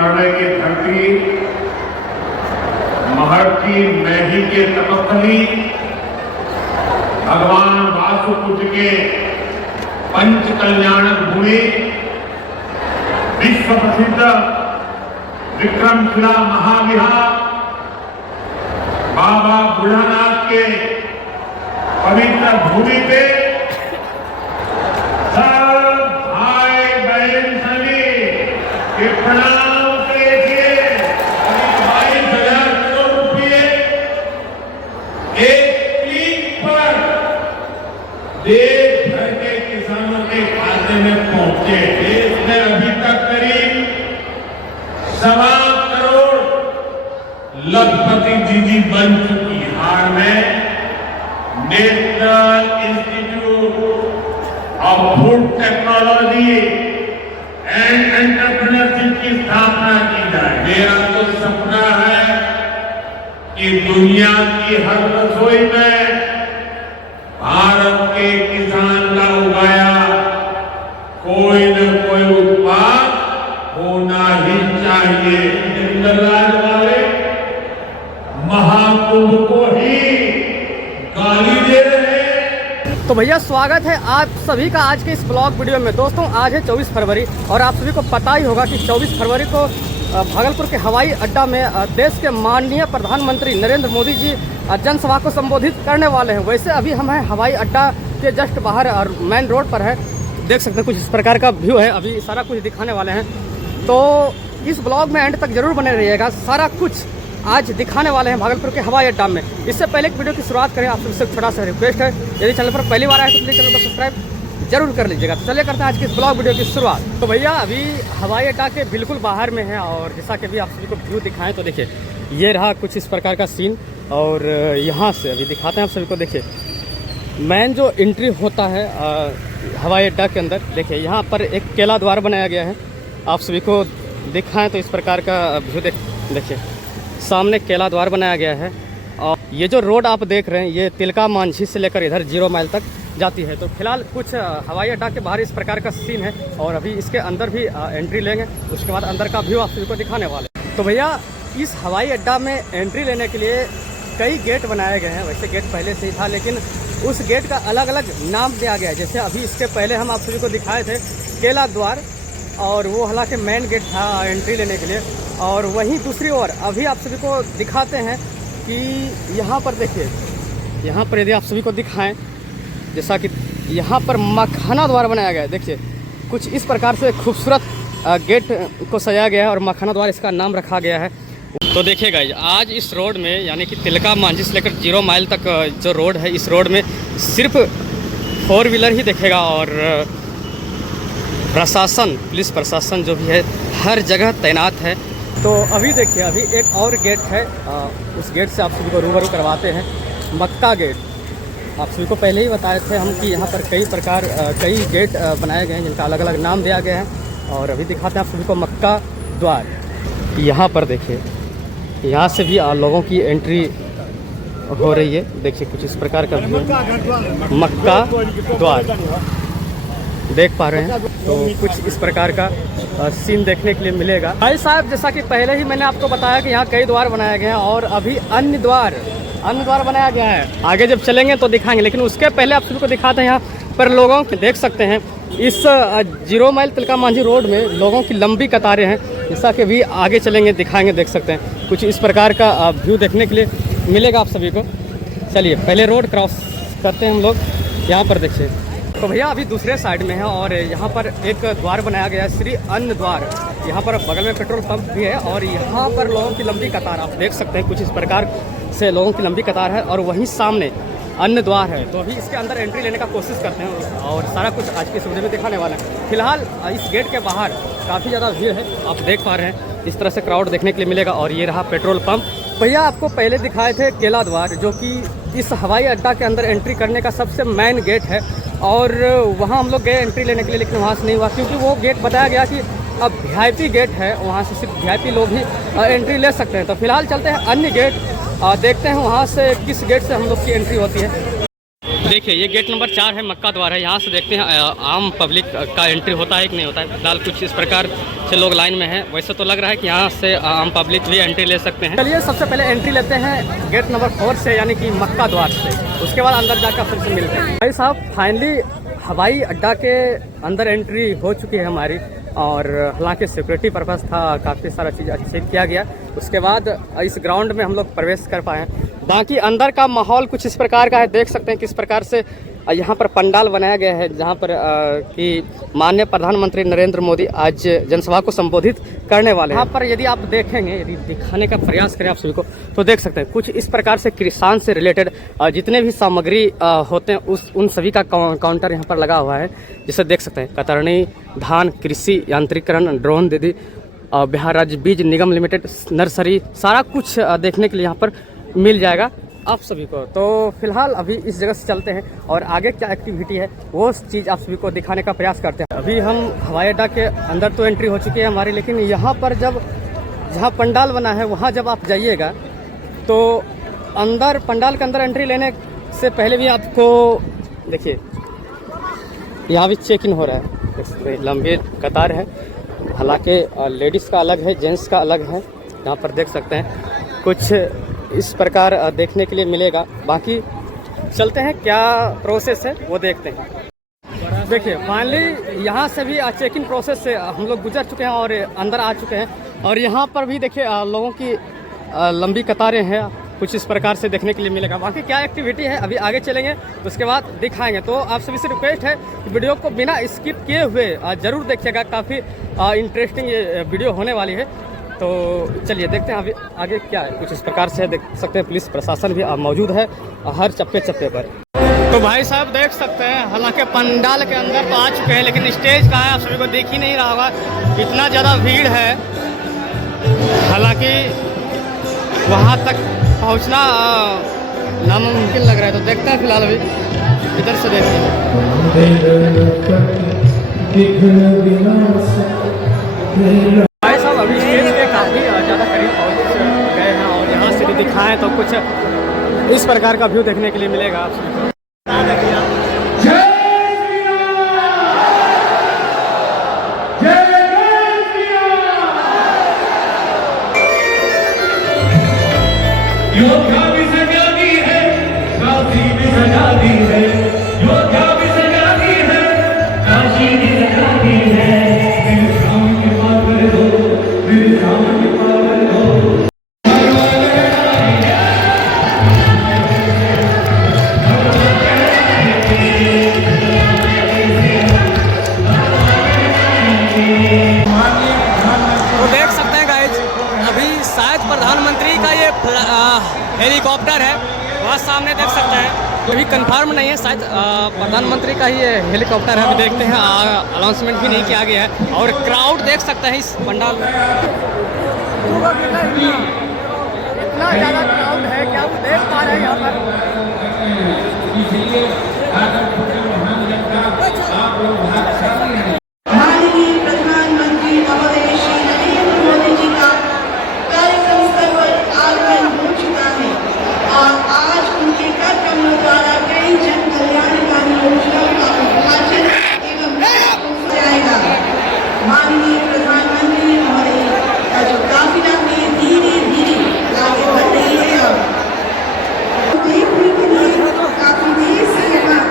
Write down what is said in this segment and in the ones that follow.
कर्ण की धरती, महर्षि मैही के तपस्थली, भगवान वासुपुत्र के पंच कल्याणक भूमि, विश्व प्रसिद्ध विक्रमशिला महाविहार, बाबा बुढ़ानाथ के पवित्र भूमि पे सब भाई बहन सभी के प्रणाम कीजिए। 22,000 करोड़ रुपये एक क्लिक पर देश भर के किसानों के खाते में पहुंचे। देश में अभी तक करीब 1.25 करोड़ लखपति दीदी बन चुकी। हार में national institute of food technology and entrepreneurship की स्थापना की जाए। मेरा तो सपना है कि दुनिया की हर रसोई में भारत के किसान का उगाया कोई न कोई उत्पाद होना ही चाहिए। इंद्रराज वाले महाकुंभ को ही गाली दे रहे हैं। तो भैया स्वागत है आप सभी का आज के इस ब्लॉग वीडियो में। दोस्तों आज है 24 फरवरी और आप सभी को पता ही होगा कि 24 फरवरी को भागलपुर के हवाई अड्डा में देश के माननीय प्रधानमंत्री नरेंद्र मोदी जी जनसभा को संबोधित करने वाले हैं। वैसे अभी हम हैं हवाई अड्डा के जस्ट बाहर और मेन रोड पर है। देख सकते हैं कुछ इस प्रकार का व्यू है। अभी सारा कुछ दिखाने वाले हैं, तो इस ब्लॉग में एंड तक जरूर बने रहिएगा। सारा कुछ आज दिखाने वाले हैं भागलपुर के हवाई अड्डा में। इससे पहले एक वीडियो की शुरुआत करें, आप सबसे छोटा सा रिक्वेस्ट है, यदि चैनल पर पहली बार आए तो प्लीज चैनल को सब्सक्राइब जरूर कर लीजिएगा। तो चलिए करते हैं आज की इस ब्लॉग वीडियो की शुरुआत। तो भैया अभी हवाई अड्डा के बिल्कुल बाहर में है और जैसा कि अभी आप सभी को व्यू दिखाएं तो देखिए ये रहा कुछ इस प्रकार का सीन। और यहाँ से अभी दिखाते हैं आप सभी को। देखिए मेन जो एंट्री होता है हवाई अड्डा के अंदर, देखिए यहाँ पर एक केला द्वार बनाया गया है। आप सभी को दिखाएं तो इस प्रकार का व्यू देखिए सामने केला द्वार बनाया गया है। और ये जो रोड आप देख रहे हैं ये तिलका मांझी से लेकर इधर 0 माइल तक जाती है। तो फिलहाल कुछ हवाई अड्डा के बाहर इस प्रकार का सीन है और अभी इसके अंदर भी एंट्री लेंगे, उसके बाद अंदर का व्यू आप सभी को दिखाने वाले। तो भैया इस हवाई अड्डा में एंट्री लेने के लिए कई गेट बनाए गए हैं। वैसे गेट पहले से ही था लेकिन उस गेट का अलग अलग नाम दिया गया है। जैसे अभी इसके पहले हम आप सभी को दिखाए थे केला द्वार, और वो हालांकि मेन गेट था एंट्री लेने के लिए। और वहीं दूसरी ओर अभी आप सभी को दिखाते हैं कि यहाँ पर देखिए, यहाँ पर यदि आप सभी को दिखाएं जैसा कि यहाँ पर मखाना द्वार बनाया गया है। देखिए कुछ इस प्रकार से खूबसूरत गेट को सजाया गया है और मखाना द्वार इसका नाम रखा गया है। तो देखिए गाइस आज इस रोड में यानी कि तिलका मांझी से लेकर 0 माइल तक जो रोड है, इस रोड में सिर्फ 4 व्हीलर ही दिखेगा और प्रशासन, पुलिस प्रशासन जो भी है हर जगह तैनात है। तो अभी देखिए अभी एक और गेट है, उस गेट से आप सभी को रूबरू करवाते हैं। मक्का गेट आप सभी को पहले ही बताए थे हम कि यहाँ पर कई गेट बनाए गए हैं जिनका अलग अलग नाम दिया गया है। और अभी दिखाते हैं आप सभी को मक्का द्वार। यहाँ पर देखिए यहाँ से भी लोगों की एंट्री हो रही है। देखिए कुछ इस प्रकार का मक्का द्वार देख पा रहे हैं। तो कुछ इस प्रकार का सीन देखने के लिए मिलेगा। भाई साहब जैसा कि पहले ही मैंने आपको बताया कि यहाँ कई द्वार बनाए गए हैं और अभी अन्य द्वार बनाया गया है। आगे जब चलेंगे तो दिखाएंगे, लेकिन उसके पहले आप सभी को दिखाते हैं यहाँ पर लोगों को देख सकते हैं इस 0 माइल तिलका मांझी रोड में लोगों की लंबी कतारें हैं। जैसा कि भी आगे चलेंगे दिखाएंगे, देख सकते हैं कुछ इस प्रकार का व्यू देखने के लिए मिलेगा आप सभी को। चलिए पहले रोड क्रॉस करते हैं हम लोग। यहाँ पर देखिए तो भैया अभी दूसरे साइड में है और यहाँ पर एक द्वार बनाया गया है श्री अन्न द्वार। यहाँ पर बगल में पेट्रोल पंप भी है और यहाँ पर लोगों की लंबी कतार आप देख सकते हैं। कुछ इस प्रकार से लोगों की लंबी कतार है और वहीं सामने अन्न द्वार है। तो अभी इसके अंदर एंट्री लेने का कोशिश करते हैं और सारा कुछ आज की सुविधा में दिखाने वाले हैं। फिलहाल इस गेट के बाहर काफ़ी ज़्यादा भीड़ है, आप देख पा रहे हैं इस तरह से क्राउड देखने के लिए मिलेगा। और ये रहा पेट्रोल पंप। भैया आपको पहले दिखाए थे केला द्वार जो कि इस हवाई अड्डा के अंदर एंट्री करने का सबसे मेन गेट है। और वहाँ हम लोग गए एंट्री लेने के लिए लेकिन वहाँ से नहीं हुआ क्योंकि वो गेट बताया गया कि अब VIP गेट है, वहाँ से सिर्फ VIP लोग ही एंट्री ले सकते हैं। तो फिलहाल चलते हैं अन्य गेट, देखते हैं वहाँ से किस गेट से हम लोग की एंट्री होती है। देखिए ये गेट नंबर 4 है, मक्का द्वार है। यहाँ से देखते हैं आम पब्लिक का एंट्री होता है कि नहीं होता है। फिलहाल कुछ इस प्रकार से लोग लाइन में हैं। वैसे तो लग रहा है कि यहाँ से आम पब्लिक भी एंट्री ले सकते हैं। चलिए सबसे पहले एंट्री लेते हैं गेट नंबर 4 से, यानी कि मक्का द्वार से। उसके बाद अंदर जाकर फिर से मिलते हैं। भाई साहब फाइनली हवाई अड्डा के अंदर एंट्री हो चुकी है हमारी, और हालांकि सिक्योरिटी पर्पस था, काफ़ी सारा चीज़ अचीव किया गया। उसके बाद इस ग्राउंड में हम लोग प्रवेश कर पाए हैं। बाकी अंदर का माहौल कुछ इस प्रकार का है, देख सकते हैं किस प्रकार से यहाँ पर पंडाल बनाया गया है, जहाँ पर कि माननीय प्रधानमंत्री नरेंद्र मोदी आज जनसभा को संबोधित करने वाले हैं। यहाँ पर यदि आप देखेंगे, यदि दिखाने का प्रयास करें आप सभी को, तो देख सकते हैं कुछ इस प्रकार से किसान से रिलेटेड जितने भी सामग्री होते हैं उन सभी का काउंटर यहाँ पर लगा हुआ है। जिसे देख सकते हैं कतरनी, धान, कृषि यांत्रिकरण, ड्रोन दीदी, बिहार राज्य बीज निगम लिमिटेड, नर्सरी, सारा कुछ देखने के लिए यहाँ पर मिल जाएगा आप सभी को। तो फिलहाल अभी इस जगह से चलते हैं और आगे क्या एक्टिविटी है वो चीज़ आप सभी को दिखाने का प्रयास करते हैं। अभी हम हवाई अड्डा के अंदर तो एंट्री हो चुकी है हमारी, लेकिन यहाँ पर जहाँ पंडाल बना है वहाँ जब आप जाइएगा तो अंदर पंडाल के अंदर एंट्री लेने से पहले भी आपको देखिए यहाँ भी चेक इन हो रहा है। लंबी कतार है, हालांकि लेडीज़ का अलग है, जेंट्स का अलग है। यहाँ पर देख सकते हैं कुछ इस प्रकार देखने के लिए मिलेगा। बाकी चलते हैं क्या प्रोसेस है वो देखते हैं। देखिए फाइनली यहाँ से भी चेक इन प्रोसेस से हम लोग गुजर चुके हैं और अंदर आ चुके हैं। और यहाँ पर भी देखिए लोगों की लंबी कतारें हैं, कुछ इस प्रकार से देखने के लिए मिलेगा। बाकी क्या एक्टिविटी है अभी आगे चलेंगे तो उसके बाद दिखाएंगे। तो आप सभी से रिक्वेस्ट है कि वीडियो को बिना स्किप किए हुए ज़रूर देखिएगा, काफ़ी इंटरेस्टिंग ये वीडियो होने वाली है। तो चलिए देखते हैं अभी आगे क्या है। कुछ इस प्रकार से देख सकते हैं पुलिस प्रशासन भी मौजूद है हर चप्पे चप्पे पर। तो भाई साहब देख सकते हैं, हालांकि पंडाल के अंदर तो आ चुके हैं, लेकिन स्टेज कहाँ है आप सभी को देख ही नहीं रहा होगा, इतना ज़्यादा भीड़ है। हालांकि वहाँ तक पहुँचना नामुमकिन लग रहा है। तो देखते हैं फिलहाल अभी इधर से देखते भाई साहब अभी स्टेज के काफ़ी ज़्यादा करीब पहुँच गए हैं और यहाँ से भी दिखाएं तो कुछ इस प्रकार का व्यू देखने के लिए मिलेगा आप सभी को। योद्धा भी सजा दी है, काशी भी सजा दी है, योद्धा भी सजा दी है, काशी भी सजा दी है। दिल शाम के पावर हो, दिल शाम के पावर हो। तो देख सकते हैं गाइस, अभी शायद प्रधानमंत्री का ये हेलीकॉप्टर है, वहाँ सामने देख सकते हैं। अभी कंफर्म नहीं है, शायद प्रधानमंत्री का ही ये हेलीकॉप्टर है। अभी देखते हैं, अनाउंसमेंट भी नहीं किया गया है। और क्राउड देख सकते हैं इस पंडाल में, इतना ज़्यादा क्राउड है, क्या आप देख पा रहे हैं यहाँ पर। माननीय प्रधानमंत्री महोदय श्री नरेंद्र मोदी जी का कार्यक्रम स्थल पर आगमन हो चुका है और आज उनके कार्यक्रमों द्वारा कई जन कल्याणकारी योजनाओं का उद्घाटन एवं हो जाएगा। माननीय प्रधानमंत्री महोदय का जो काफिला है धीरे धीरे आगे बढ़ रही है और देखने के लिए काफी देर से यहाँ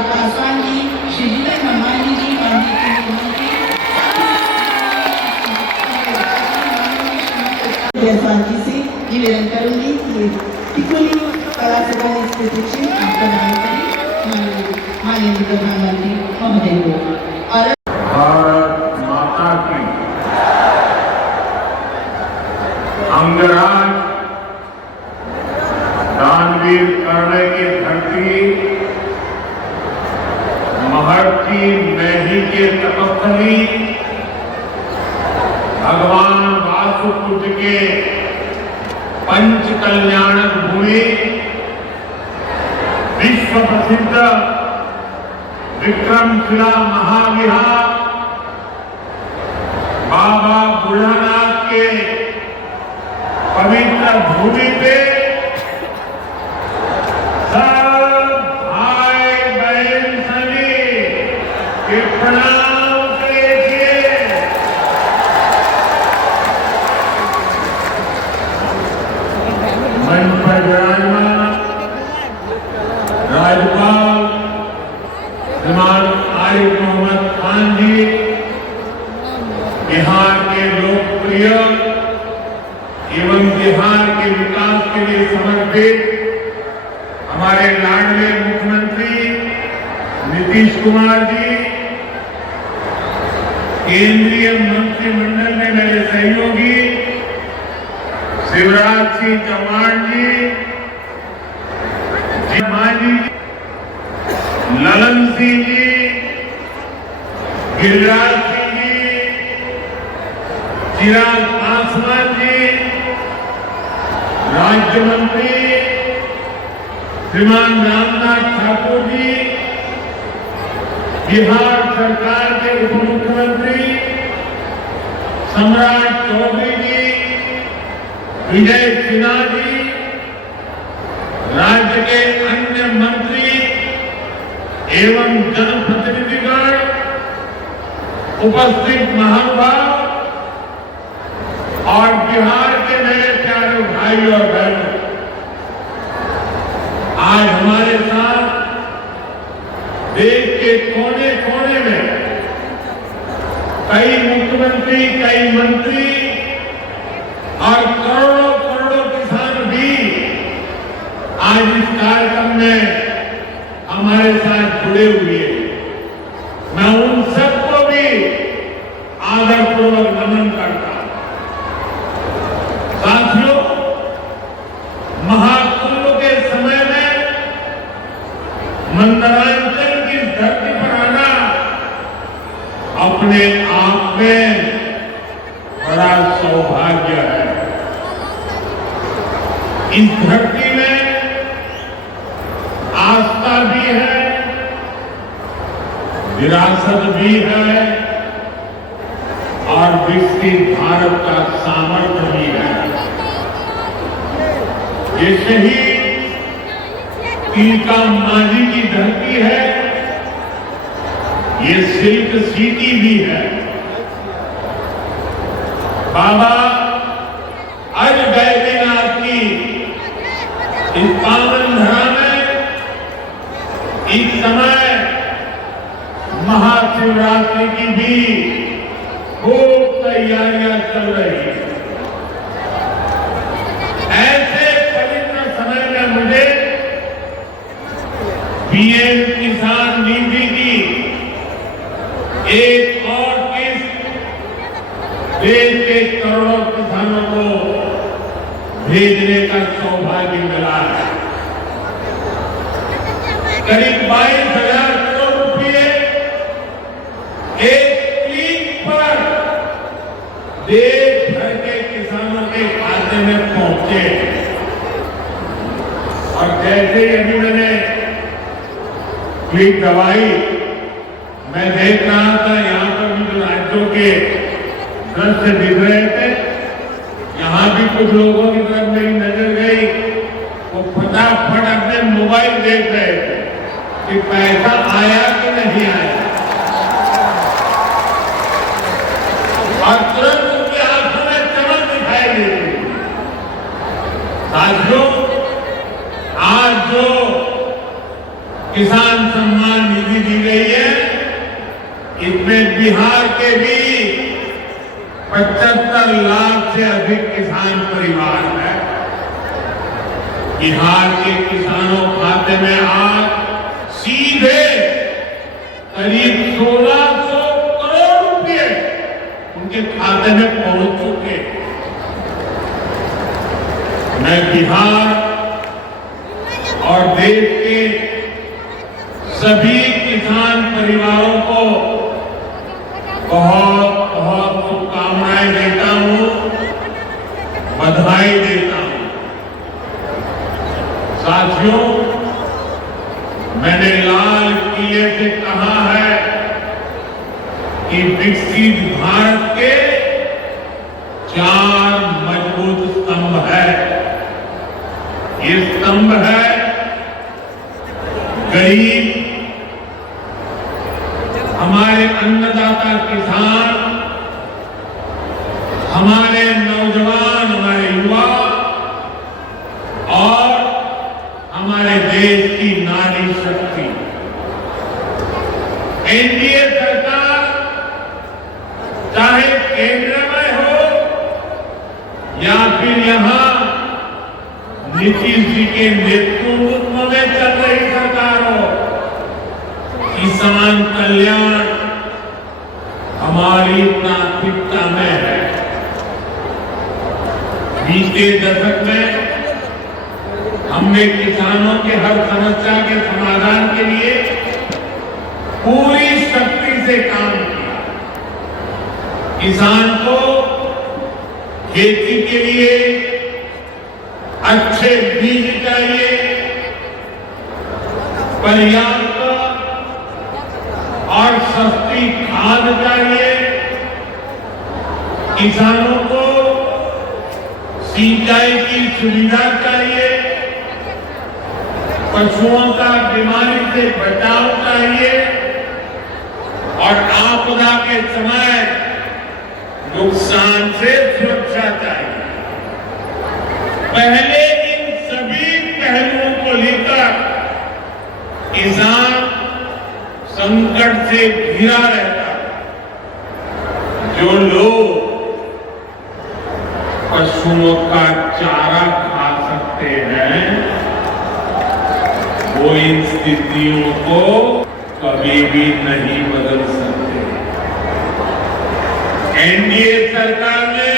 अनुराग पासवान जी, श्री जीतन अंबानी जी, माननीय केंद्रीय मंत्री जायसवाल जी से निवेदन करूंगी कि टिकुली कला सभा इंस्टीट्यूशन आपका नाम करें माननीय प्रधानमंत्री महोदय को। और भारत माता की अंगराज दानवीर कर्ण की धरती महर्षि मैही के तपस्थली भगवान वासुपुत्र के पंच कल्याणक भूमि विश्व प्रसिद्ध विक्रमशिला महाविहार बाबा बुढ़ानाथ के पवित्र भूमि पे सब भाई बहन सभी के प्रणाम कीजिए। मंच पर विराजमान राज्यपाल श्रीमान आरिफ मोहम्मद खान जी, बिहार के लोकप्रिय एवं बिहार के विकास के लिए समर्पित हमारे लाडले मुख्यमंत्री नीतीश कुमार जी, केंद्रीय मंत्रिमंडल में मेरे सहयोगी शिवराज सिंह चौहान जी, मांझी जी, ललन सिंह जी, गिरिराज सिंह जी, चिराग पासवान जी, राज्य मंत्री श्रीमान रामनाथ ठाकुर जी, बिहार सरकार के उप मुख्यमंत्री सम्राट चौधरी जी, विजय सिन्हा जी, राज्य के अन्य मंत्री एवं जनप्रतिनिधिगण, उपस्थित महानुभाव और बिहार के मेरे प्यारे भाई और बहनों, आज हमारे साथ देश के कोने कोने में कई मुख्यमंत्री, कई मंत्री और करोड़ों करोड़ों किसान भी आज इस कार्यक्रम में हमारे साथ जुड़े हुए हैं। मैं उन सबको भी आदरपूर्वक नमन करता हूं। साथियों, महाकुंभ के समय में मंदरांचल की धरती पर आना अपने आप में बड़ा सौभाग्य है। इस धरती में आस्था भी है, विरासत भी है और विकसित भारत का सामर्थ्य भी है। ये शहीद तिलका मांझी की धरती है, ये सिल्क सिटी भी है। बाबा अजगैबीनाथ की इस पावन धरा में इस समय महाशिवरात्रि की भी खूब तैयारियां चल रही हैं। ऐसे पवित्र समय में मुझे पीएम किसान निधि की एक और किस्त देश के करोड़ों किसानों को भेजने का सौभाग्य मिला है। करीब 22,000 करोड़ रुपए एक क्लिक पर देश भर के किसानों के खाते में पहुंचे। और जैसे ही अभी मैंने क्लिक दबाई, मैं देख रहा था यहाँ पर भी जो राज्यों के दृश्य दिख रहे थे, यहाँ भी कुछ लोगों की तरफ मेरी नजर गई, वो फटाफट अपने मोबाइल देख रहे थे कि पैसा आया कि नहीं आया, और तुरंत उनके आंखों में चमक दिखाई देती। साथियों, आज जो किसान सम्मान इसमें बिहार के भी 75 लाख से अधिक किसान परिवार हैं। बिहार के किसानों खाते में आज सीधे करीब 1600 करोड़ रुपए उनके खाते में पहुंच चुके। मैं बिहार और देश के सभी किसान परिवारों को बहुत बहुत शुभकामनाएं देता हूं, बधाई देता हूं। साथियों, मैंने लाल किले से कहा है कि विकसित भारत के 4 मजबूत स्तंभ है। ये स्तंभ है गरीब, हमारे अन्नदाता किसान, हमारे नौजवान, हमारे युवा और हमारे देश की नारी शक्ति। एनडीए सरकार चाहे केंद्र में हो या फिर यहां नीतीश जी के नेतृत्व में चल रही सरकार हो, किसान कल्याण हमारी प्राथमिकता में है। बीते दशक में हमने किसानों के हर समस्या के समाधान के लिए पूरी शक्ति से काम किया। किसान को खेती के लिए अच्छे बीज चाहिए, पर्याप्त और सस्ती खाद चाहिए, किसानों को सिंचाई की सुविधा चाहिए, पशुओं का बीमारी से बचाव चाहिए और आपदा के समय नुकसान से सुरक्षा चाहिए। पहले इन सभी पहलुओं को लेकर किसान संकट से घिरा रहता। जो लोग पशुओं का चारा खा सकते हैं वो इन स्थितियों को कभी भी नहीं बदल सकते। एनडीए सरकार ने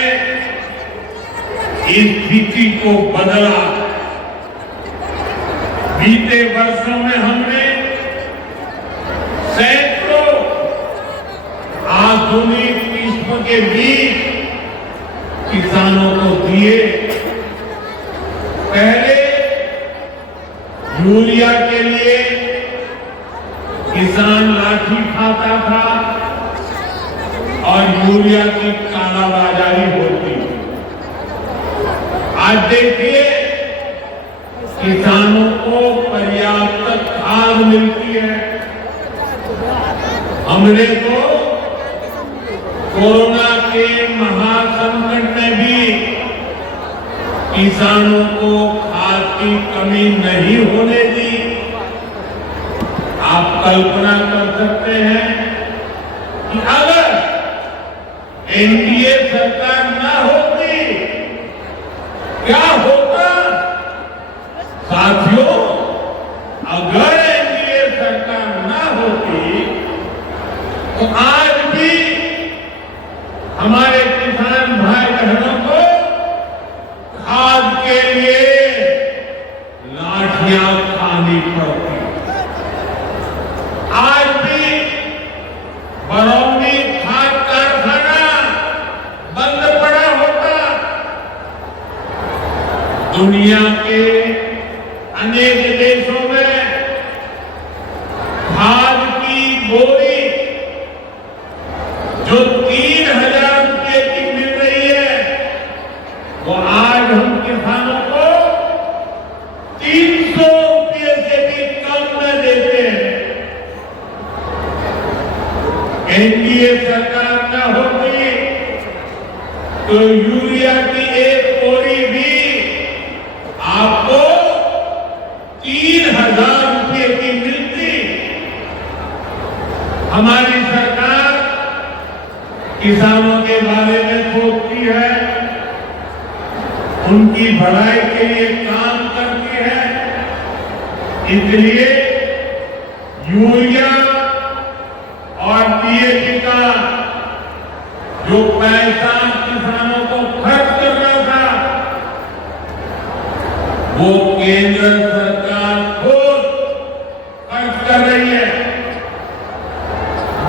इस स्थिति को बदला। बीते वर्षों में हमने सैकड़ों आधुनिक किस्म के बीज किसानों को दिए। पहले यूरिया के लिए किसान लाठी खाता था और यूरिया की कालाबाजारी होती। आज देखिए किसानों को पर्याप्त खाद मिलती है। हमने तो कोरोना के महासंकट में भी किसानों को खाद की कमी नहीं होने दी। आप कल्पना कर सकते हैं कि अगर एनडीए सरकार न होती क्या होता। साथियों, अगर एनडीए सरकार न होती तो आज भी हमारे किसान भाई बहनों को खाद के लिए लाठियां खानी पड़ती। आज भी बरौनी खाद कारखाना बंद पड़ा होता। दुनिया के अनेक देशों में खाद की बोरी जो 3000 रुपए की मिल रही है वो आज हम किसानों को 300 रुपए से भी कम में देते हैं। एनडीए सरकार न होती तो यूरिया की एक बोरी भी आपको 3000 रुपए की मिलती। हमारी सरकार किसानों के बारे में सोचती है, उनकी भलाई के लिए काम करती है। इसलिए यूरिया और डीएपी का जो पैसा किसानों को खर्च करना था, वो केंद्र सरकार खुद खर्च कर रही है।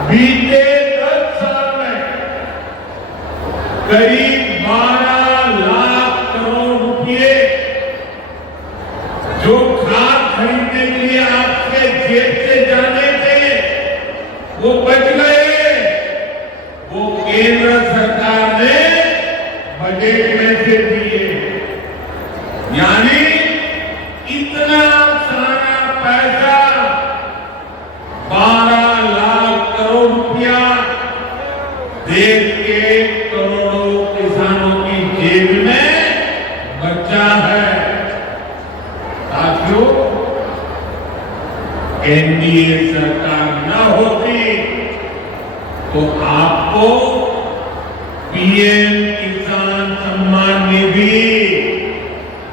बीते 10 साल में करीब 12 लाख करोड़ रुपए जो खाद खरीदने के लिए आपके जेब से जाने थे, वो बच गए। वो केंद्र सरकार ने बजट में से दिए। यानी इतना सारा पैसा, 12 लाख करोड़ रुपया देश के करोड़ों किसानों की जेब में बचा है। साथियों, एनडीए सरकार न होती तो आपको पीएम किसान सम्मान निधि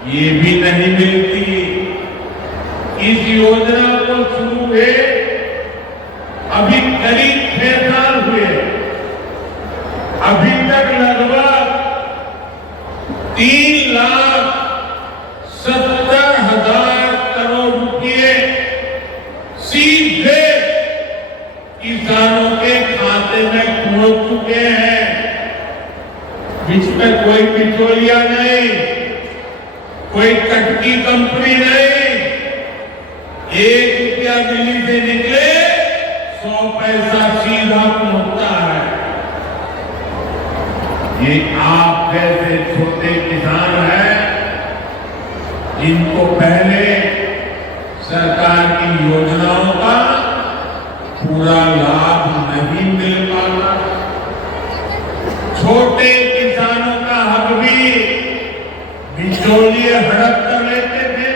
ये भी नहीं मिलती। इस योजना को शुरू हुए अभी करीब 6 साल हुए। अभी तक लगभग 3,70,000 करोड़ रुपए सीधे किसानों के खाते में पहुंच चुके हैं। बीच में कोई बिचौलिया नहीं, कोई कटकी कंपनी नहीं। 1 रुपया दिल्ली से निकले 100 पैसा सीधा पहुंचता है। ये आप जैसे छोटे किसान हैं, जिनको पहले सरकार की योजनाओं का पूरा लाभ नहीं मिल पाता। छोटे किसानों का हक भी बिचौलिए हड़प कर लेते थे।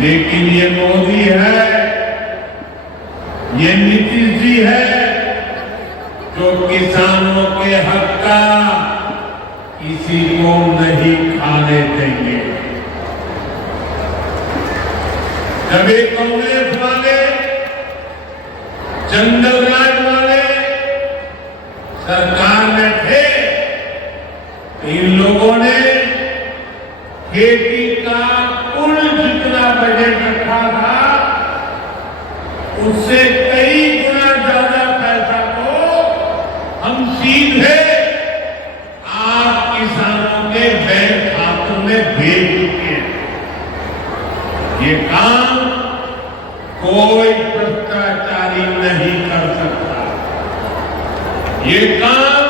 लेकिन ये मोदी है, ये नीतीश जी है, जो किसानों के हक का किसी को नहीं खाने देंगे। जब एक कांग्रेस वाले, जंगल राज वाले सरकार में थे, इन लोगों ने खेती का कुल जितना बजट रखा था, उससे कई गुना ज्यादा पैसा को हम सीधे आप किसानों के बैंक खातों में भेज चुके हैं। ये काम कोई भ्रष्टाचारी नहीं कर सकता। ये काम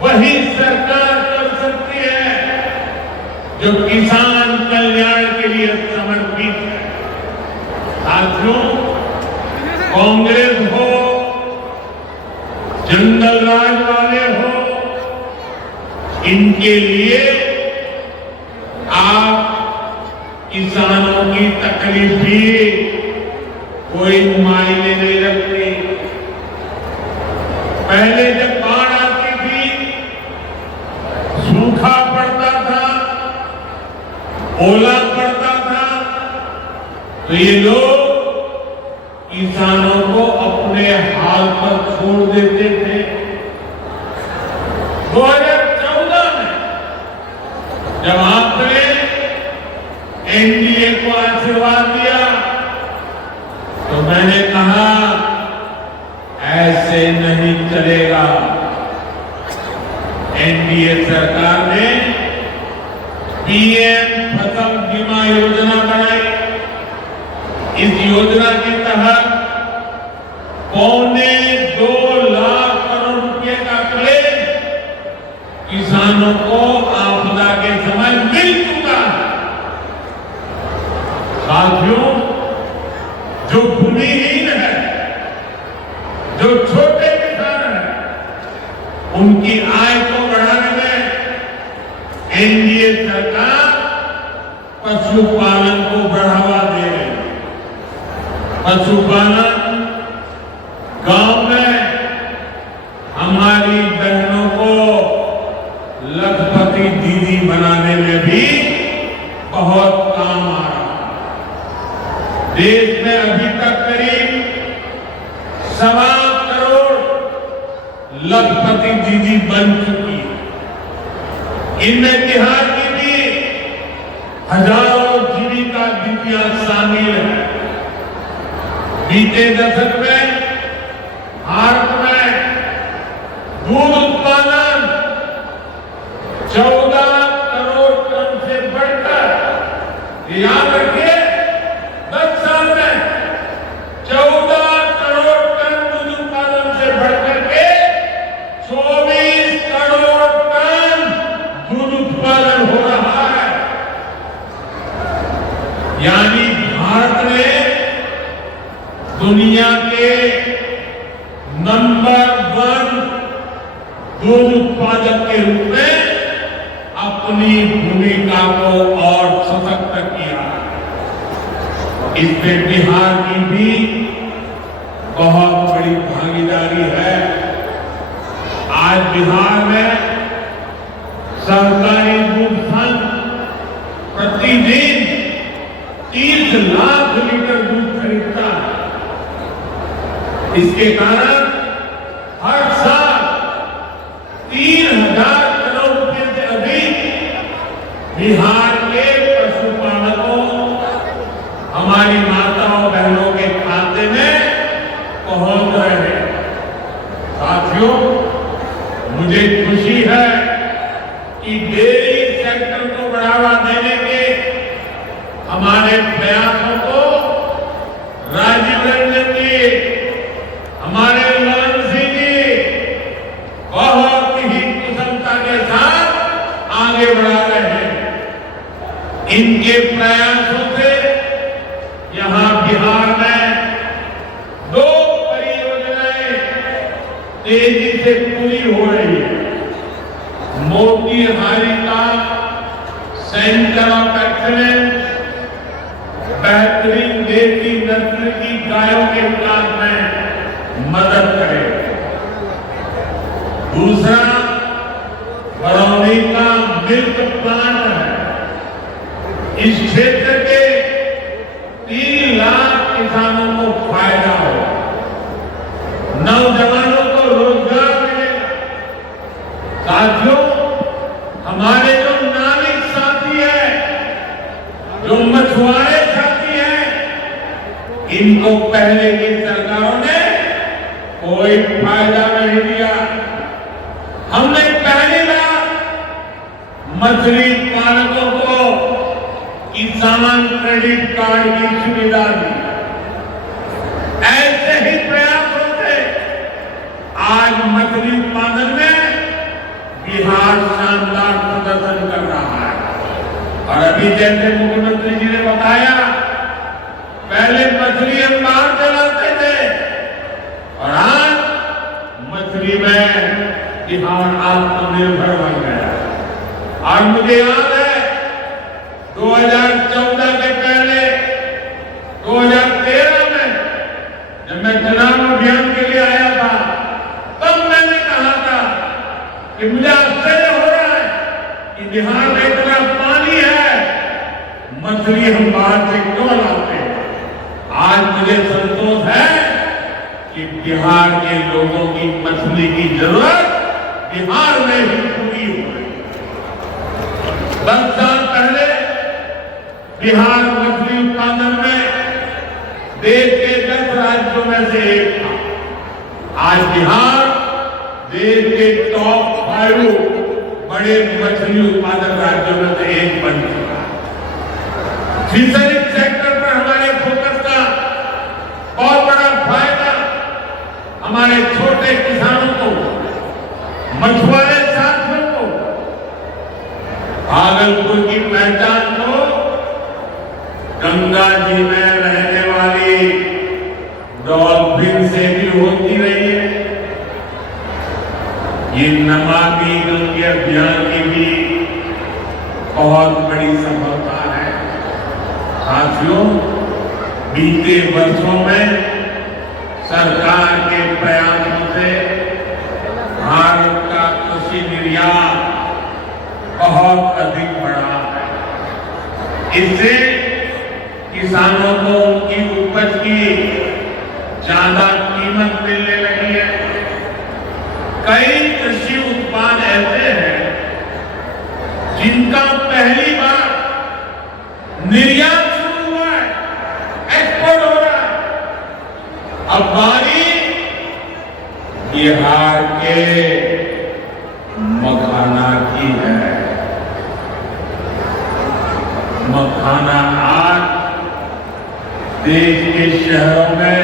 वही सरकार कर सकती है जो किसान कल्याण के लिए समर्पित है। साथियों, कांग्रेस हो, जंगल राज वाले हो, इनके लिए आप किसानों की तकलीफ भी कोई मायने नहीं रखती। पहले जब बाढ़ आती थी, सूखा पड़ता था, ओला पड़ता था, तो ये लोग किसानों को अपने हाल पर छोड़ देते थे। 2014 में जब आपने एनडीए को आशीर्वाद दिया, तो मैंने कहा ऐसे नहीं चलेगा। एनडीए सरकार ने पीएम फसल बीमा योजना बनाई। इस योजना के तहत 2.25 लाख करोड़ रुपए का क्लेम किसानों को आपदा के समय मिल चुका है। साथियों, जो भूमिहीन है, जो छोटे किसान हैं, उनकी आय को बढ़ाने में एनडीए सरकार पशुपालन को बढ़ावा दे रही है। पशुपालन गांव में देश में अभी तक करीब 1.25 करोड़ लखपति दीदी बन चुकी है। इनमें बिहार की भी हजारों जीविका दीदियां शामिल हैं। बीते दशक में भारत में दूध उत्पादन 14 करोड़ टन से बढ़कर, याद रखिए, 10 साल में 14 करोड़ टन दूध उत्पादन से बढ़कर के 24 करोड़ टन दूध उत्पादन हो रहा है। यानी भारत ने दुनिया के नंबर 1 दूध उत्पादक के रूप में अपनी भूमिका को और सशक्त किया। इसमें बिहार की भी बहुत बड़ी भागीदारी है। आज बिहार में सहकारी दूध संघ प्रतिदिन 30 लाख लीटर दूध खरीदता है। इसके कारण हर साल 3000 करोड़ रुपए से अधिक बिहार के पशुपालकों, हमारी माताओं बहनों के खाते में पहुंच रहे हैं। साथियों, मुझे खुशी है कि डेयरी सेक्टर को बढ़ावा देने के हमारे प्रयासों को राजीव रंजन जी, हमारे ललन सिंह जी बहुत ही कुशलता के साथ आगे बढ़ा रहे हैं। इनके प्रयासों से यहां बिहार में 2 परियोजनाएं तेजी से पूरी हो रही है। मोतीहारी का सेंटर ऑफ एक्सीलेंस बेहतरीन देसी नस्ल की गायों के विकास में मदद करेगा। दूसरा बरौनी का मिल्क प्लांट है। इस क्षेत्र के 3 लाख किसानों को फायदा होगा, नौजवानों को रोजगार मिलेगा। साथियों, हमारे जो नाविक साथी है, जो मछुआरे साथी हैं, इनको पहले की सरकारों ने कोई फायदा नहीं दिया। हमने पहली बार मछली पालकों को किसान क्रेडिट कार्ड की सुविधा दी। ऐसे ही प्रयासों से आज मछली उत्पादन में बिहार शानदार प्रदर्शन कर रहा है। और अभी जैसे मुख्यमंत्री जी ने बताया, पहले मछली हम बाहर चलाते थे और आज मछली में बिहार आत्मनिर्भर बन गया। और मुझे याद है 2014 के पहले 2013 में जब मैं चुनाव अभियान के लिए आया था, तब मैंने कहा था कि मुझे आश्चर्य हो रहा है कि बिहार में इतना पानी है, मछली हम बाहर से क्यों लाते हैं। आज मुझे संतोष है कि बिहार के लोगों की मछली की जरूरत बिहार में ही पूरी हो रही है। 10 साल पहले बिहार मछली उत्पादन में देश के 10 राज्यों में से एक था। आज बिहार देश के टॉप 5 बड़े मछली उत्पादक राज्यों में से एक बन चुका है। फिशरीज सेक्टर पर हमारे फोकस का बहुत बड़ा फायदा हमारे छोटे किसानों को, मछुआरे साथियों को, भागलपुर की पहचान को गंगा जी में रहने वाली डॉल्फिन से भी होती रही है। ये नमामि गंगे अभियान की भी बहुत बड़ी सफलता है। साथियों, बीते वर्षों में सरकार के प्रयासों से भारत का कृषि निर्यात बहुत अधिक बढ़ा है। इससे किसानों को उनकी उपज की ज्यादा कीमत मिलने लगी है। कई कृषि उत्पाद ऐसे हैं जिनका पहली बार निर्यात शुरू हुआ है, एक्सपोर्ट हो रहा है। अब बारी बिहार के मखाना की है। मखाना आज देश के शहरों में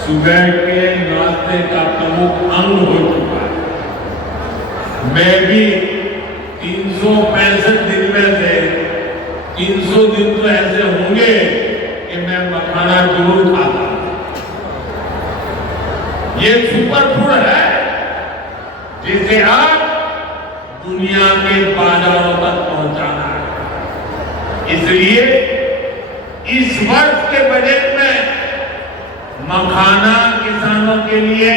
सुबह के नाश्ते का प्रमुख अंग हो चुका है। मैं भी 365 दिन में से 300 दिन तो ऐसे होंगे कि मैं मखाना जरूर खाता हूं। ये सुपर फूड है जिसे आप दुनिया के बाजारों तक पहुंचाना है। इसलिए इस वर्ष के बजट में मखाना किसानों के लिए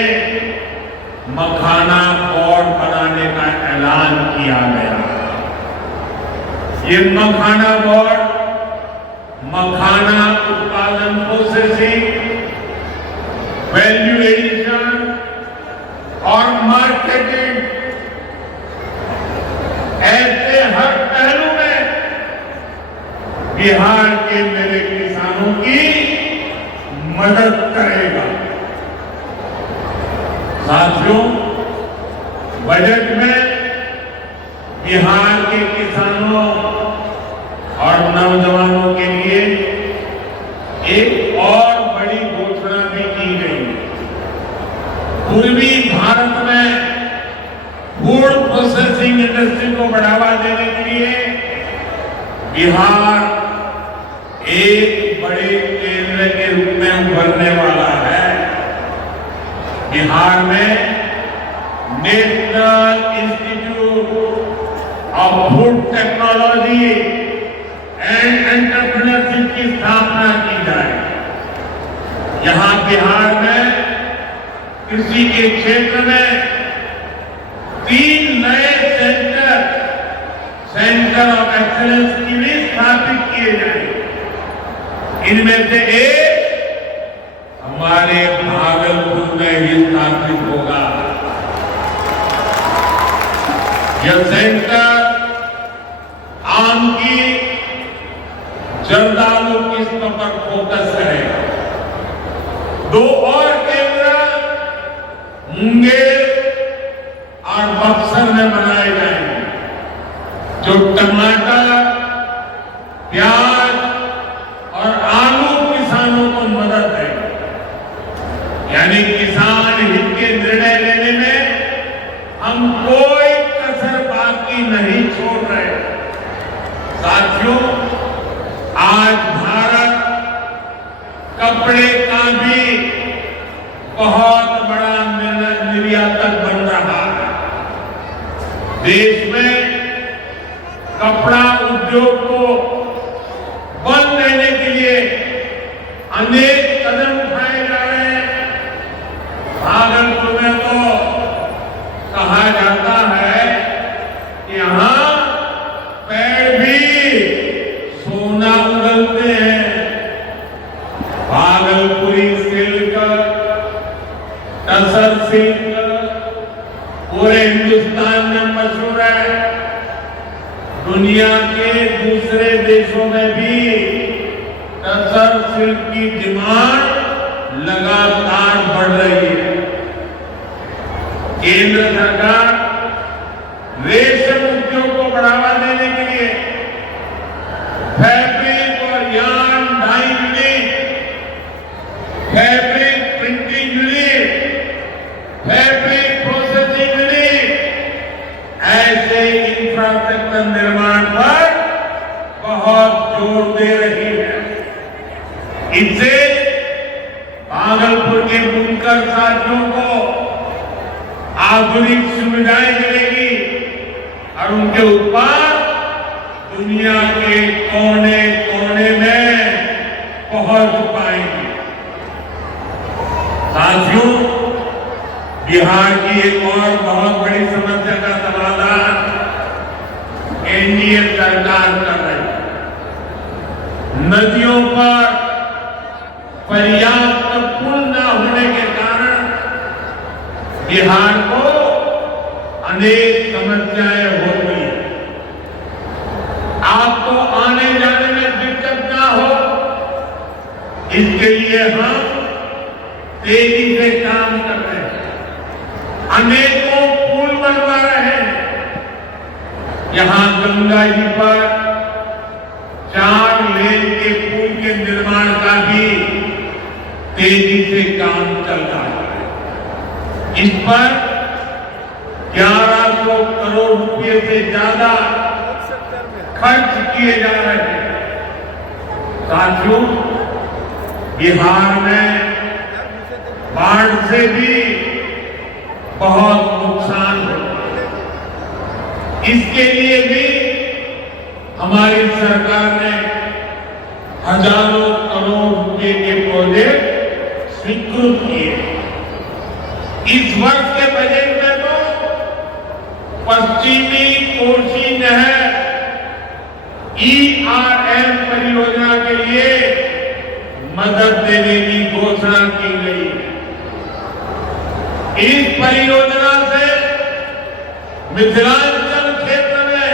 मखाना बोर्ड बनाने का ऐलान किया गया। ये मखाना बोर्ड मखाना उत्पादन, प्रोसेसिंग, वैल्यू एडिशन और मार्केटिंग ऐसे हर पहलू में बिहार के मेरे किसानों की मदद करेगा। साथियों, बजट में बिहार के किसानों और नौजवानों के लिए एक और बड़ी घोषणा भी की गई। पूर्वी भारत में फूड प्रोसेसिंग इंडस्ट्री को बढ़ावा देने के लिए बिहार एक बड़े केंद्र के रूप में उभरने वाला है। बिहार में national institute of food technology and entrepreneurship की स्थापना की जाए। यहां बिहार में कृषि के क्षेत्र में 3 नए सेंटर ऑफ एक्सीलेंस की भी स्थापित किए जाएंगे। इनमें से एक हमारे भागलपुर में ही स्थापित होगा। यह सेंटर आम की जर्दालू किस्म पर फोकस करेगा। 2 और केंद्र मुंगेर और बक्सर में बनाए जाएंगे, जो टमाटर, प्याज और आलू किसानों को मदद देगा। यानी किसान हित के निर्णय लेने में हम कोई कसर बाकी नहीं छोड़ रहे। साथियों, आज भारत कपड़े का भी बहुत बड़ा निर्यातक बन रहा है। देश में कपड़ा उद्योग को बल देने के लिए अनेक कदम उठाए जा रहे हैं। भागलपुर में तो कहा जाता है कि यहां पेड़ भी सोना उगलते हैं। भागलपुरी सिल्क, टसर सिल्क पूरे हिंदुस्तान में मशहूर है। दुनिया के दूसरे देशों में भी टसर सिल्क की डिमांड लगातार बढ़ रही है। केंद्र सरकार रेशम उद्योग को बढ़ावा देने के लिए फैब्रिक और yarn dye unit, fabric printing unit, fabric processing unit ऐसे इंफ्रास्ट्रक्चर निर्माण पर बहुत जोर दे रही है। इससे भागलपुर के बुनकर साथियों को आधुनिक सुविधाएं मिलेगी और उनके उत्पाद दुनिया के कोने कोने में पहुंच पाएंगे। साथियों, बिहार की एक और बहुत बड़ी समस्या का समाधान एनडीए सरकार कर रही है। नदियों पर पर्याप्त पुल न होने के कारण बिहार को अनेक समस्याएं होती हैं। आपको आने जाने में दिक्कत ना हो, इसके लिए हम तेजी से काम कर रहे हैं। अनेकों पुल बनवा रहे हैं। यहां गंगा जी पर 4 लेन के पुल के निर्माण का भी तेजी से काम चल रहा है। इस पर 1100 करोड़ रुपए से ज्यादा खर्च किए जा रहे हैं। साथियों, बिहार में बाढ़ से भी बहुत नुकसान हुआ। इसके लिए भी हमारी सरकार ने हजारों करोड़ रुपए के प्रोजेक्ट स्वीकृत किए। इस वर्ष के बजट में तो पश्चिमी कोसी नहर ERM परियोजना के लिए मदद देने की घोषणा की गई है। इस परियोजना से मिथिलांचल क्षेत्र में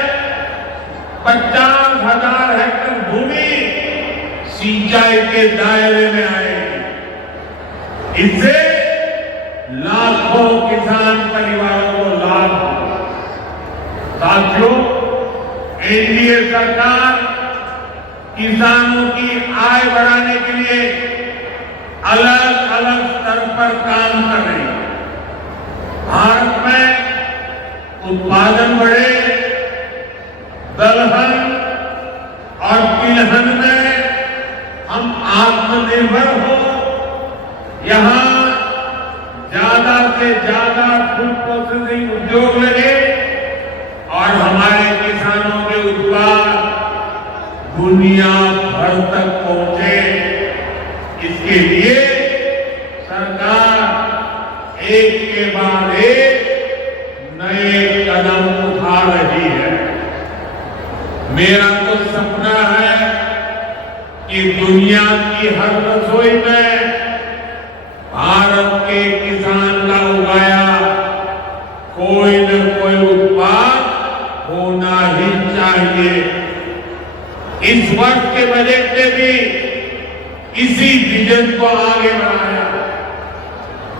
50,000 हेक्टेयर भूमि सिंचाई के दायरे में आएगी। इससे लाखों किसान परिवारों को लाभ होगा। साथियों, एनडीए सरकार किसानों की आय बढ़ाने के लिए अलग अलग स्तर पर काम कर रही है। भारत में उत्पादन बढ़े, दलहन और तिलहन में हम आत्मनिर्भर हो, यहां ज्यादा से ज्यादा फूड प्रोसेसिंग उद्योग लगे और हमारे किसानों के उत्पाद दुनिया भर तक पहुंचे। इसके लिए सरकार एक के बाद एक नए कदम उठा रही है। मेरा तो सपना है कि दुनिया की हर रसोई में भारत के किसान का उगाया कोई न कोई उत्पाद होना ही चाहिए। इस वर्ष के बजट में भी इसी विजन को आगे बढ़ाया।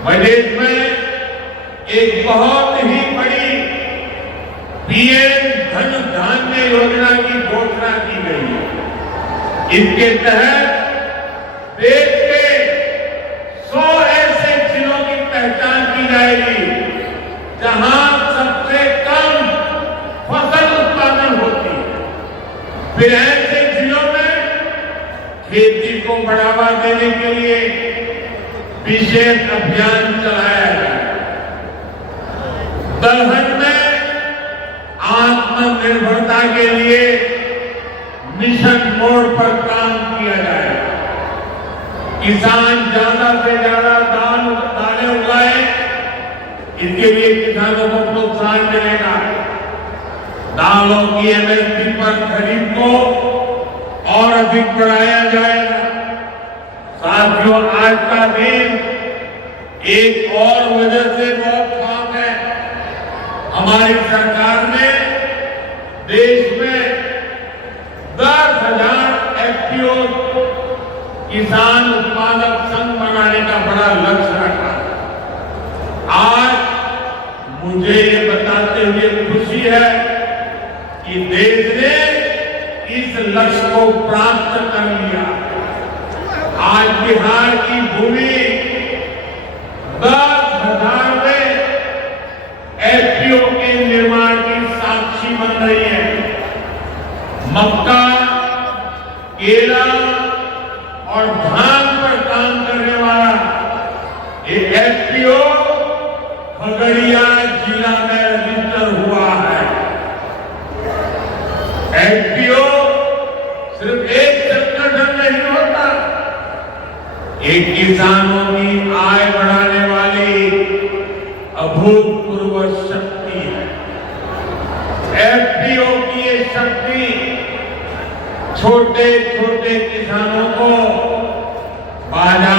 बजट में एक बहुत ही बड़ी पीएम धन धान्य योजना की घोषणा की गई है। इसके तहत देश के 100 ऐसे जिलों की पहचान की जाएगी जहां सबसे कम फसल उत्पादन होती है। फिर ऐसे जिलों में खेती को बढ़ावा देने के लिए विशेष अभियान चलाया जाए। दलहन में आत्मनिर्भरता के लिए मिशन मोड पर काम किया जाए। किसान ज्यादा से ज्यादा दालें उगाए, इसके लिए किसानों को प्रोत्साहन मिलेगा। दालों की एमएसपी पर खरीद को और अधिक बढ़ाया जाएगा। साथियों, आज का दिन एक और वजह से बहुत खास है। हमारी सरकार ने देश में 10,000 एफपीओ किसान उत्पादक संघ बनाने का बड़ा लक्ष्य रखा। आज मुझे ये बताते हुए खुशी है कि देश ने इस लक्ष्य को प्राप्त कर लिया। आज बिहार की भूमि 10,000 में एफपीओ के निर्माण की साक्षी बन रही है। मक्का, केला और धान पर काम करने वाला ये एफपीओ खगड़िया जिला में रजिस्टर हुआ है। एफपीओ सिर्फ एक संगठन नहीं होता, एक किसानों की आय बढ़ाने वाली अभूतपूर्व शक्ति है। एफपीओ की ये शक्ति छोटे छोटे किसानों को बाजार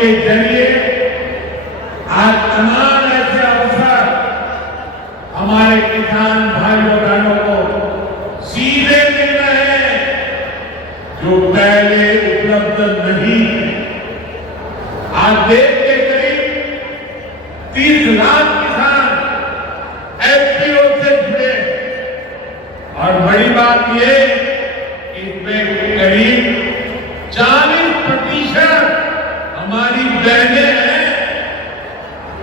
के जरिए आज तमाम ऐसे अवसर हमारे किसान भाइयों बहनों को सीधे मिल रहे हैं जो पहले उपलब्ध नहीं है। आज देश के करीब 30 लाख किसान एफपीओ से जुड़े और बड़ी बात ये इसमें करीब 40% हमारी बहनें हैं।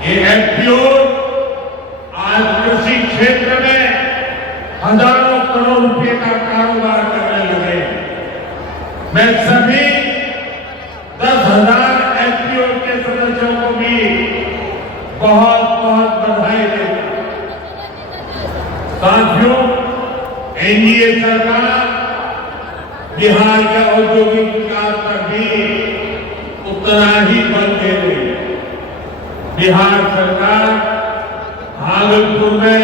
ये एफपीओ आज कृषि क्षेत्र में हजारों करोड़ रुपए का कारोबार करने लगे। मैं सभी 10,000 एफपीओ के सदस्यों को भी बहुत बहुत बधाई देता हूं। साथियों, एनडीए सरकार बिहार के औद्योगिक विकास पर भी उतना ही बल दे रही है। बिहार सरकार भागलपुर में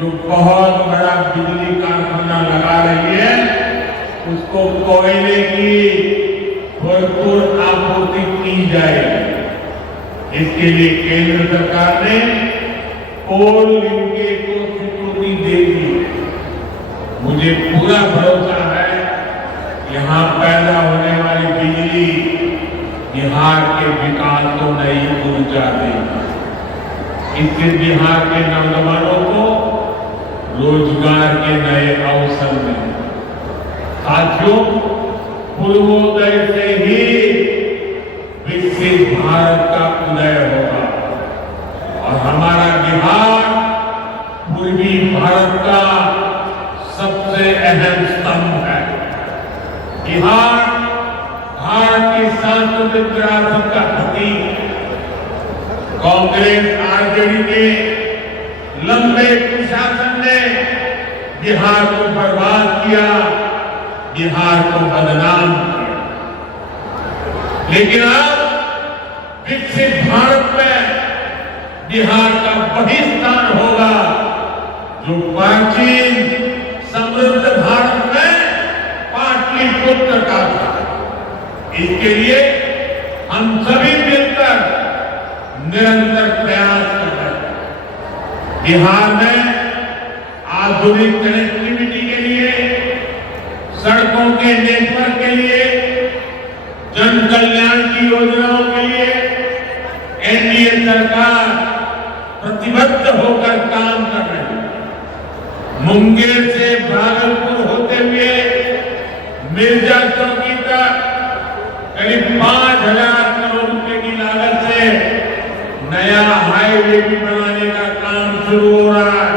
जो बहुत बड़ा बिजली कारखाना लगा रही है, उसको कोयले की भरपूर आपूर्ति की जाएगी। इसके लिए केंद्र सरकार ने कोल लिंकेज को स्वीकृति दे दी है। मुझे पूरा भरोसा है यहाँ पैदा होने वाली बिजली बिहार के विकास को नई ऊर्जा देगी। इससे बिहार के नौजवानों को रोजगार के नए अवसर मिलेंगे। साथियों, पूर्वोदय से ही विकसित भारत का उदय होगा और हमारा बिहार पूर्वी भारत का सबसे अहम स्तंभ है। बिहार भारत की सांस्कृतिक विरासत का प्रतीक है। कांग्रेस आरजेडी के लंबे कुशासन ने बिहार को बर्बाद किया, बिहार को बदनाम किया। लेकिन अब विकसित भारत में बिहार का वही स्थान होगा जो प्राचीन समृद्ध भारत में पाटलिपुत्र का था। इसके लिए हम सभी मिलकर निरंतर प्रयास कर रहे हैं। बिहार में आधुनिक कनेक्टिविटी के लिए, सड़कों के नेटवर्क के लिए, जन कल्याण की योजनाओं के लिए एनडीए सरकार प्रतिबद्ध होकर काम कर रही है। मुंगेर से भागलपुर होते हुए मिर्जा चौकी तक करीब 5,000 करोड़ रुपए की लागत से नया हाईवे भी बनाने का काम शुरू हो रहा है।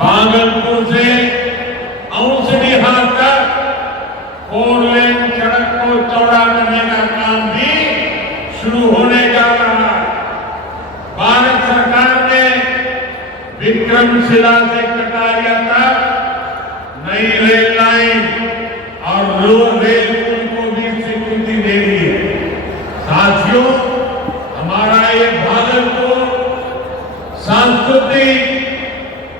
भागलपुर से औसडीहार तक 4 लेन सड़क को चौड़ा करने का काम भी शुरू होने जा रहा है। भारत सरकार ने विक्रमशिला से कटारिया तक नई रेल लाइन और रेल पुल को भी स्वीकृति दे दी है। साथियों, हमारा ये भागलपुर सांस्कृतिक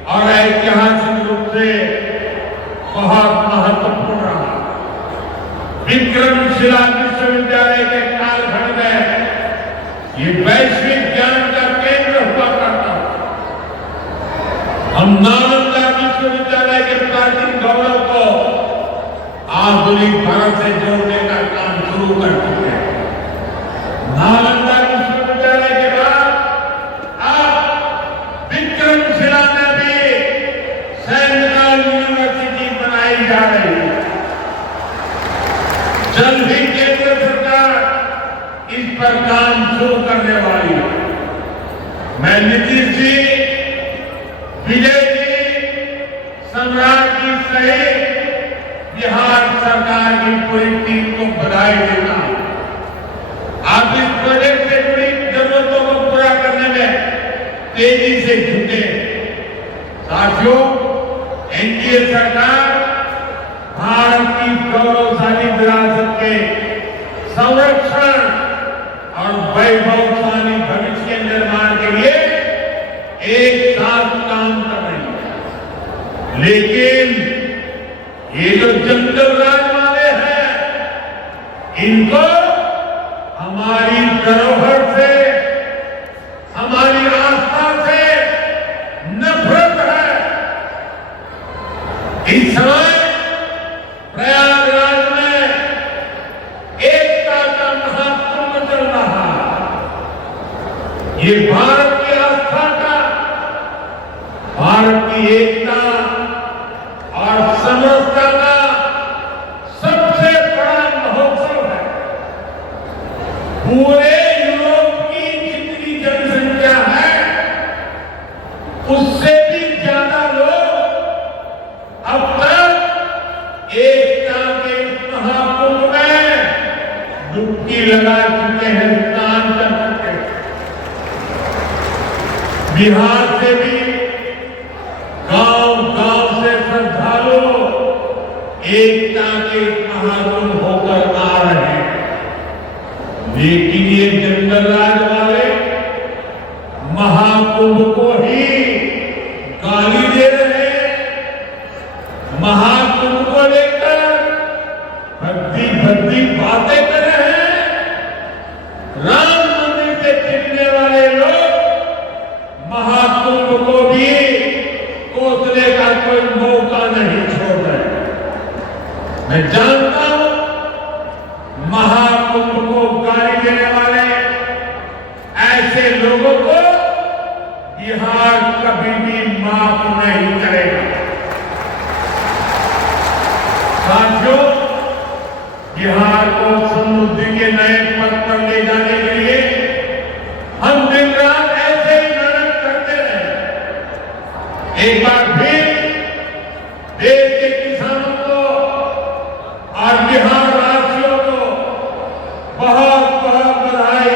और ऐतिहासिक रूप से बहुत महत्वपूर्ण रहा। विक्रमशिला विश्वविद्यालय के कालखंड में ये वैश्विक ज्ञान का केंद्र हुआ करता था। हम नालंदा विश्वविद्यालय के प्राचीन गौरव को आधुनिक भारत से जोड़ने का काम शुरू कर चुके हैं। नालंदा विश्वविद्यालय के बाद अब विक्रमशिला में भी सेंट्रल यूनिवर्सिटी बनाई जा रही है। जल्द ही केंद्र सरकार इस पर काम शुरू करने वाली है। मैं नीतीश जी, विजय जी, सम्राट जी सहित बिहार सरकार की पूरी टीम को बधाई देता हूं। आप इस प्रोजेक्ट से जुड़ी जरूरतों को पूरा करने में तेजी से जुटे। साथियों, एनडीए सरकार भारत की गौरवशाली विरासत के संरक्षण और वैभवशाली भविष्य के निर्माण के लिए एक साथ काम कर रही है। लेकिन ये जो जंगल राज वाले हैं, इनको हमारी धरोहर से, हमारी आस्था से नफरत है। इस समय प्रयागराज में एकता का महाकुंभ चल रहा है। ये भारत की आस्था का, भारत की एकता और समरसता का सबसे बड़ा महोत्सव है। पूरे यूरोप की जितनी जनसंख्या है, उससे भी ज्यादा लोग अब तक एकता के इस महाकुंभ में डुबकी लगा चुके हैं, स्नान कर चुके हैं। बिहार से भी गांव-गांव से श्रद्धालु एकता के महाकुंभ होकर आ रहे हैं। लेकिन ये जंगल राज वाले महाकुंभ को ही गाली दे रहे हैं। महाकुंभ को लेकर भद्दी बातें कर रहे हैं। राम मंदिर से चिढ़ने वाले लोग महाकुंभ को भी कोसने का कोई मौका नहीं छोड़ रहे। मैं जानता हूं महाकुंभ को गाली देने वाले ऐसे लोगों को बिहार कभी भी माफ नहीं करेगा। साथियों, बिहार को समृद्धि के नए पथ पर ले जाने के लिए हम दिन रात ऐसे ही मेहनत करते रहे। एक बार फिर देश के किसानों को और बिहार वासियों को बहुत बहुत बधाई।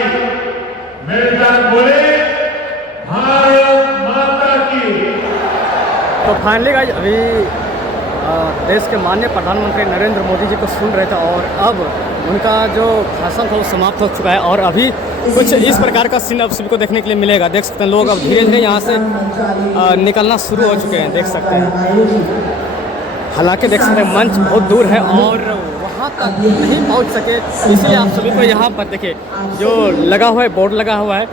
मेरे साथ बोले भारत माता की। तो फाइनली गाइस अभी देश के माननीय प्रधानमंत्री नरेंद्र मोदी जी को सुन रहे थे और अब उनका जो भाषण था वो समाप्त हो चुका है और अभी कुछ इस प्रकार का सीन अब सभी को देखने के लिए मिलेगा। देख सकते हैं लोग अब धीरे धीरे यहाँ से निकलना शुरू हो चुके हैं, देख सकते हैं। हालांकि देख सकते हैं मंच बहुत दूर है और वहाँ तक नहीं पहुँच सके, इसलिए आप सभी को यहाँ पर देखिए जो लगा हुआ है, बोर्ड लगा हुआ है,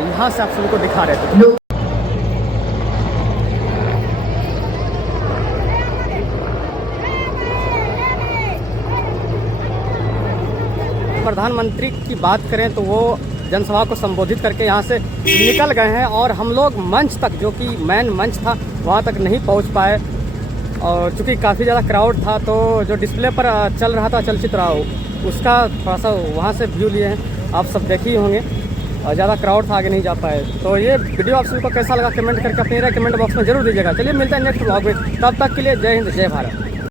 यहाँ से आप सभी को दिखा रहे थे। प्रधानमंत्री की बात करें तो वो जनसभा को संबोधित करके यहाँ से निकल गए हैं और हम लोग मंच तक, जो कि मेन मंच था, वहाँ तक नहीं पहुँच पाए और चूँकि काफ़ी ज़्यादा क्राउड था तो जो डिस्प्ले पर चल रहा था चलचित्र उसका थोड़ा सा वहाँ से व्यू लिए हैं, आप सब देखे ही होंगे। और ज़्यादा क्राउड था, आगे नहीं जा पाए। तो ये वीडियो आप सभी को कैसा लगा कमेंट करके अपने कमेंट बॉक्स में जरूर दीजिएगा। चलिए मिलते हैं नेक्स्ट व्लॉग में, तब तक के लिए जय हिंद जय भारत।